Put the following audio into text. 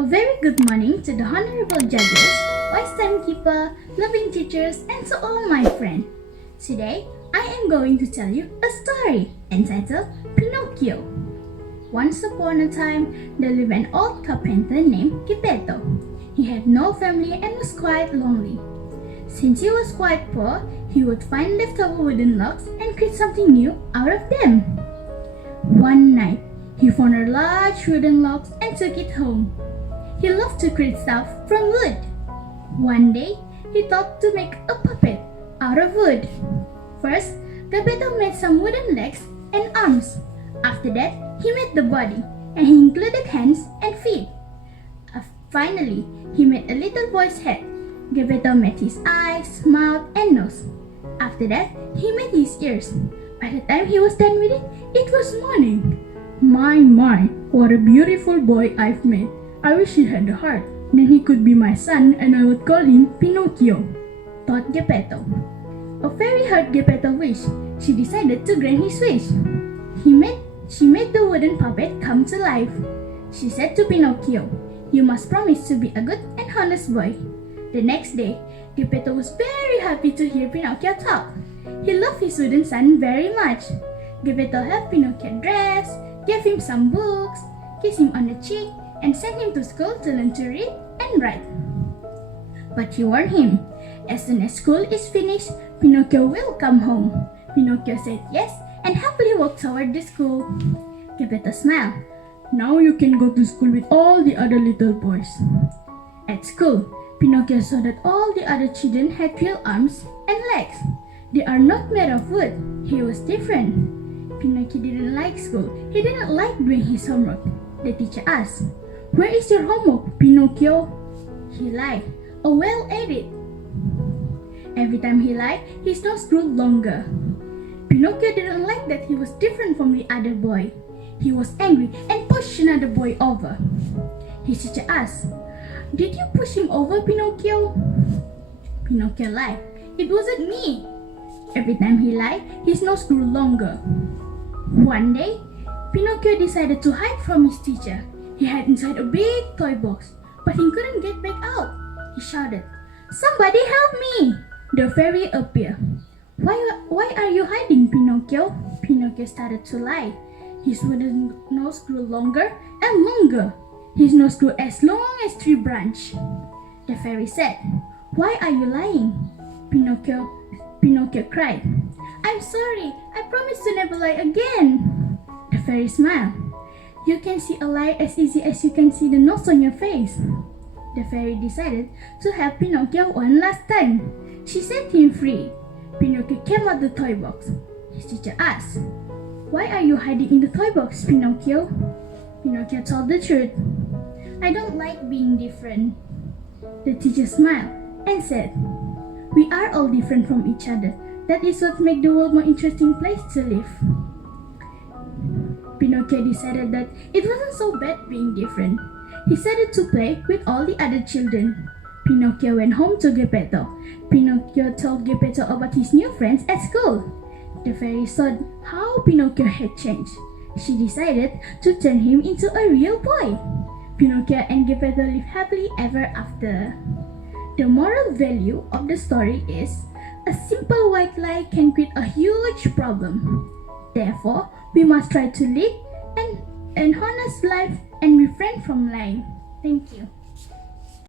A very good morning to the honorable judges, wise timekeeper, loving teachers, and to all my friends. Today, I am going to tell you a story entitled Pinocchio. Once upon a time, there lived an old carpenter named Geppetto. He had no family and was quite lonely. Since he was quite poor, he would find leftover wooden logs and create something new out of them. One night, he found a large wooden log and took it home. He loved to create stuff from wood. One day, he thought to make a puppet out of wood. First, Geppetto made some wooden legs and arms. After that, he made the body, and he included hands and feet. Finally, he made a little boy's head. Geppetto made his eyes, mouth, and nose. After that, he made his ears. By the time he was done with it, it was morning. My, what a beautiful boy I've made. I wish he had a heart. Then he could be my son and I would call him Pinocchio, thought Geppetto. A fairy heard Geppetto's wish. She decided to grant his wish. She made the wooden puppet come to life. She said to Pinocchio, "You must promise to be a good and honest boy." The next day, Geppetto was very happy to hear Pinocchio talk. He loved his wooden son very much. Geppetto helped Pinocchio dress, gave him some books, kissed him on the cheek, and sent him to school to learn to read and write. But he warned him, as soon as school is finished, Pinocchio will come home. Pinocchio said yes and happily walked toward the school. Geppetto smiled. "Now you can go to school with all the other little boys." At school, Pinocchio saw that all the other children had real arms and legs. They are not made of wood. He was different. Pinocchio didn't like school. He didn't like doing his homework. The teacher asked, "Where is your homework, Pinocchio?" He lied. "Oh, well, ate it." Every time he lied, his nose grew longer. Pinocchio didn't like that he was different from the other boy. He was angry and pushed another boy over. His teacher asked, "Did you push him over, Pinocchio?" Pinocchio lied. "It wasn't me." Every time he lied, his nose grew longer. One day, Pinocchio decided to hide from his teacher. He hid inside a big toy box, but he couldn't get back out. He shouted, "Somebody help me!" The fairy appeared. Why are you hiding, Pinocchio?" Pinocchio started to lie. His wooden nose grew longer and longer. His nose grew as long as tree branch. The fairy said, "Why are you lying?" Pinocchio cried, "I'm sorry, I promise to never lie again." The fairy smiled. "You can see a lie as easy as you can see the nose on your face." The fairy decided to help Pinocchio one last time. She set him free. Pinocchio came out the toy box. His teacher asked, "Why are you hiding in the toy box, Pinocchio?" Pinocchio told the truth. "I don't like being different." The teacher smiled and said, "We are all different from each other. That is what makes the world a more interesting place to live." Pinocchio decided that it wasn't so bad being different. He started to play with all the other children. Pinocchio went home to Geppetto. Pinocchio told Geppetto about his new friends at school. The fairy saw how Pinocchio had changed. She decided to turn him into a real boy. Pinocchio and Geppetto lived happily ever after. The moral value of the story is, a simple white lie can create a huge problem. Therefore, we must try to live an honest life and refrain from lying. Thank you.